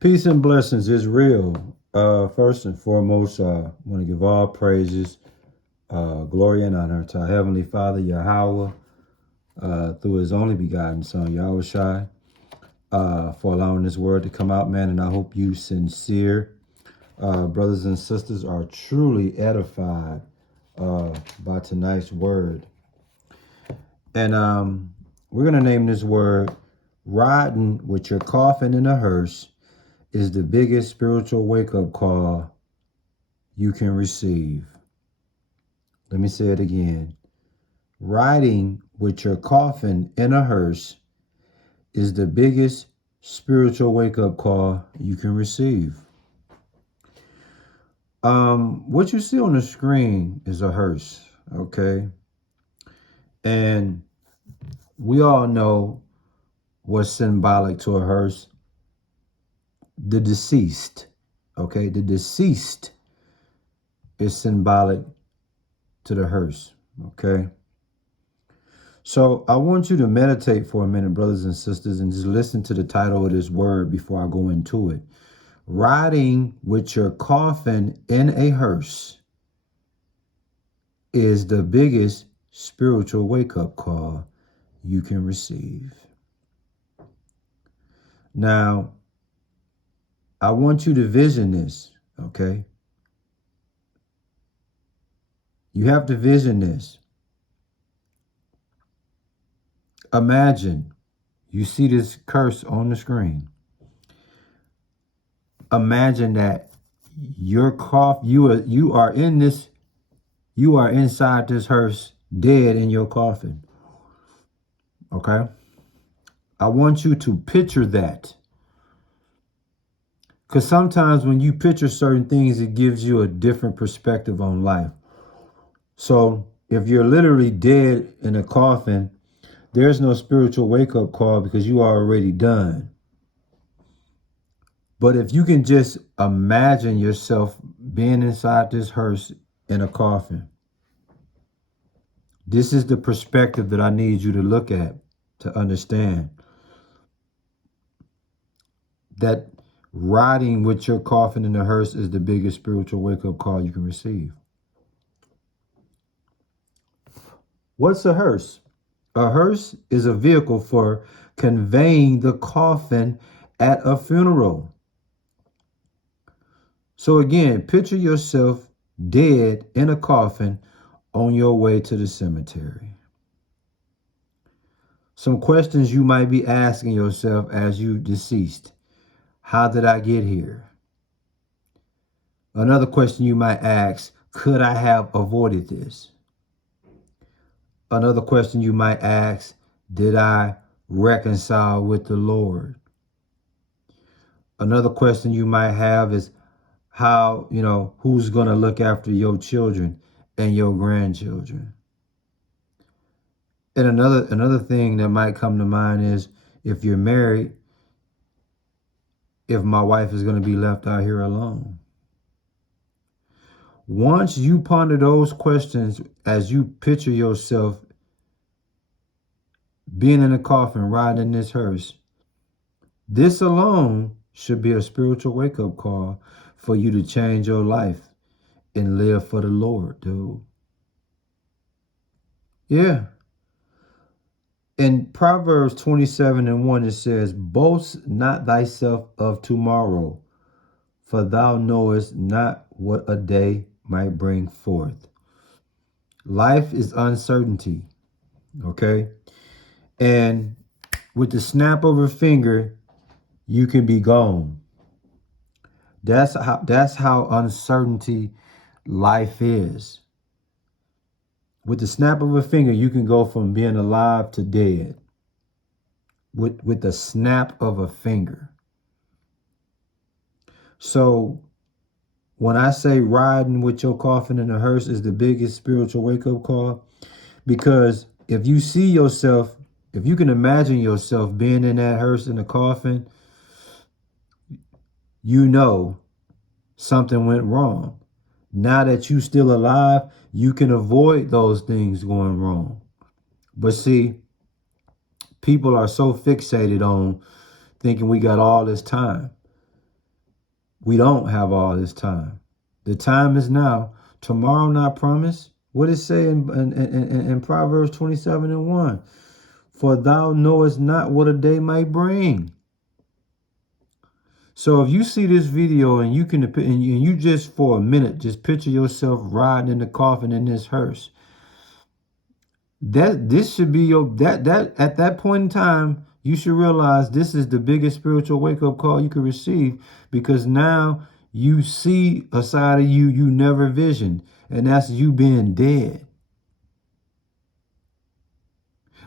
Peace and blessings is real. First and foremost, I want to give all praises, glory and honor to our Heavenly Father, Yahweh, through His only begotten Son, Yahushai, for allowing this word to come out, man. And I hope you sincere brothers and sisters are truly edified by tonight's word. And we're going to name this word, riding with your coffin in a hearse is the biggest spiritual wake-up call you can receive. Let me say it again. Riding with your coffin in a hearse is the biggest spiritual wake-up call you can receive. What you see on the screen is a hearse, okay? And we all know what's symbolic to a hearse. The deceased, okay? The deceased is symbolic to the hearse, okay? So I want you to meditate for a minute, brothers and sisters, and just listen to the title of this word before I go into it. Riding with your coffin in a hearse is the biggest spiritual wake-up call you can receive. Now, I want you to vision this, okay? You have to vision this. Imagine you see this curse on the screen. Imagine that you are inside this hearse, dead in your coffin. Okay? I want you to picture that. Because sometimes when you picture certain things, it gives you a different perspective on life. So if you're literally dead in a coffin, there's no spiritual wake-up call because you are already done. But if you can just imagine yourself being inside this hearse in a coffin, this is the perspective that I need you to look at to understand that riding with your coffin in the hearse is the biggest spiritual wake-up call you can receive. What's a hearse? A hearse is a vehicle for conveying the coffin at a funeral. So again, picture yourself dead in a coffin on your way to the cemetery. Some questions you might be asking yourself as you deceased. How did I get here? Another question you might ask, could I have avoided this? Another question you might ask, did I reconcile with the Lord? Another question you might have is how, who's going to look after your children and your grandchildren? And another thing that might come to mind is if you're married, if my wife is going to be left out here alone. Once you ponder those questions as you picture yourself being in a coffin, riding in this hearse, this alone should be a spiritual wake-up call for you to change your life and live for the Lord, dude. Yeah. In Proverbs 27:1, it says, boast not thyself of tomorrow, for thou knowest not what a day might bring forth. Life is uncertainty, okay? And with the snap of a finger, you can be gone. That's how uncertainty life is. With the snap of a finger, you can go from being alive to dead. With the snap of a finger. So when I say riding with your coffin in a hearse is the biggest spiritual wake-up call, because if you see yourself, if you can imagine yourself being in that hearse in a coffin, you know something went wrong. Now that you're still alive, you can avoid those things going wrong. But see, people are so fixated on thinking we got all this time. We don't have all this time. The time is now. Tomorrow not promised. What does it say in Proverbs 27:1? For thou knowest not what a day might bring. So if you see this video and you just for a minute just picture yourself riding in the coffin in this hearse, this should be that at that point in time you should realize this is the biggest spiritual wake-up call you could receive, because now you see a side of you never visioned, and that's you being dead.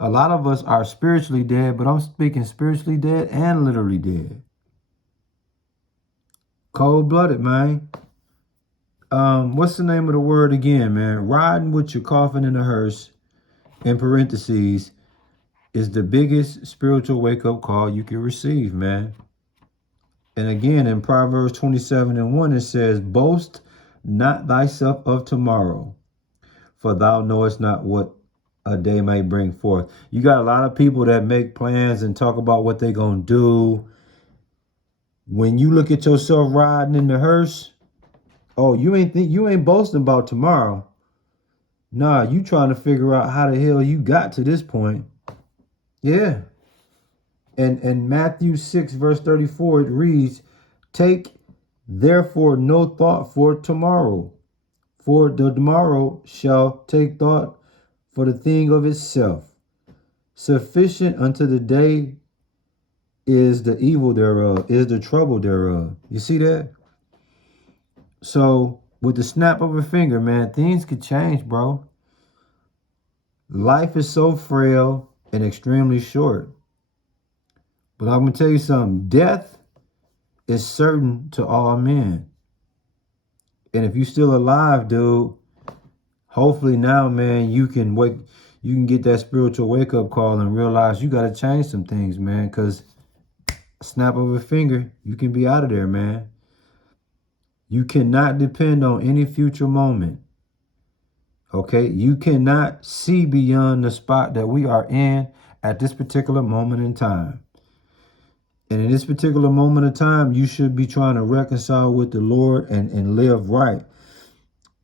A lot of us are spiritually dead, but I'm speaking spiritually dead and literally dead. Cold-blooded, man. What's the name of the word again, man? Riding with your coffin in a hearse, in parentheses, is the biggest spiritual wake-up call you can receive, man. And again, in Proverbs 27:1, it says, boast not thyself of tomorrow, for thou knowest not what a day may bring forth. You got a lot of people that make plans and talk about what they're going to do. When you look at yourself riding in the hearse, oh, you ain't boasting about tomorrow. Nah, you trying to figure out how the hell you got to this point. Yeah. And Matthew 6:34, it reads, take therefore no thought for tomorrow, for the tomorrow shall take thought for the thing of itself. Sufficient unto the day is the evil thereof, is the trouble thereof. You see that? So with the snap of a finger, man, things could change, bro. Life is so frail and extremely short. But I'm going to tell you something. Death is certain to all men. And if you're still alive, dude, hopefully now, man, you can get that spiritual wake-up call and realize you got to change some things, man, because snap of a finger, you can be out of there, man. You cannot depend on any future moment. Okay? You cannot see beyond the spot that we are in at this particular moment in time. And in this particular moment of time, you should be trying to reconcile with the Lord and live right.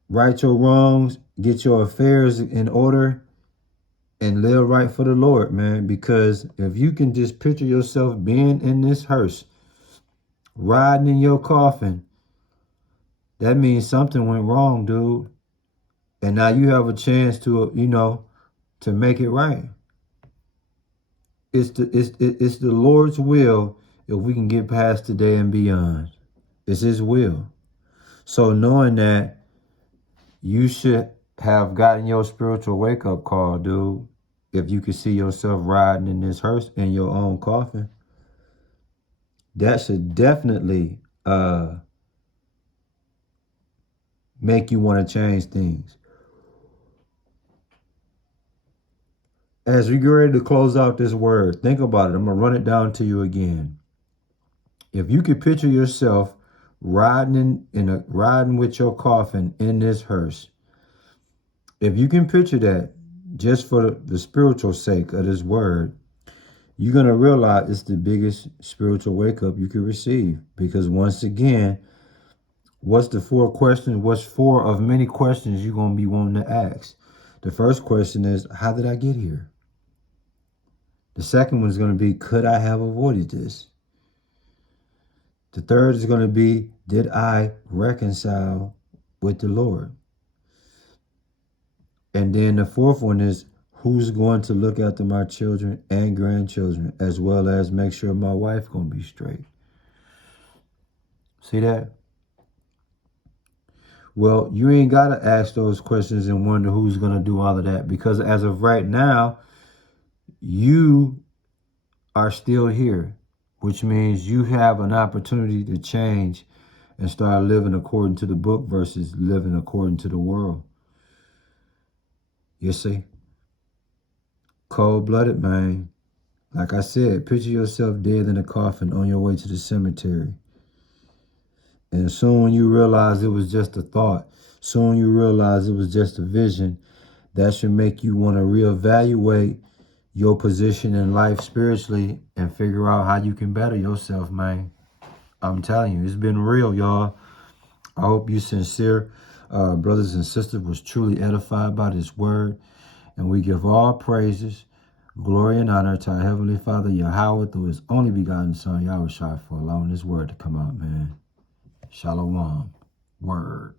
Right your wrongs, get your affairs in order, and live right for the Lord, man. Because if you can just picture yourself being in this hearse, riding in your coffin, that means something went wrong, dude. And now you have a chance to, to make it right. It's the Lord's will if we can get past today and beyond. It's his will. So knowing that, you should have gotten your spiritual wake-up call, dude. If you could see yourself riding in this hearse in your own coffin, that should definitely make you want to change things. As we get ready to close out this word, think about it. I'm going to run it down to you again. If you could picture yourself riding with your coffin in this hearse, if you can picture that, just for the spiritual sake of this word, you're going to realize it's the biggest spiritual wake-up you could receive. Because once again, what's the four questions? What's four of many questions you're going to be wanting to ask? The first question is, how did I get here? The second one is going to be, could I have avoided this? The third is going to be, did I reconcile with the Lord? And then the fourth one is, who's going to look after my children and grandchildren, as well as make sure my wife going to be straight? See that? Well, you ain't got to ask those questions and wonder who's going to do all of that, because as of right now, you are still here, which means you have an opportunity to change and start living according to the book versus living according to the world. You see? Cold-blooded, man. Like I said, picture yourself dead in a coffin on your way to the cemetery. And soon you realize it was just a thought. Soon you realize it was just a vision. That should make you want to reevaluate your position in life spiritually and figure out how you can better yourself, man. I'm telling you, it's been real, y'all. I hope you sincere brothers and sisters was truly edified by this word. And we give all praises, glory, and honor to our Heavenly Father, Yahweh, through his only begotten Son, Yahweh Shai, for allowing this word to come out, man. Shalom. Word.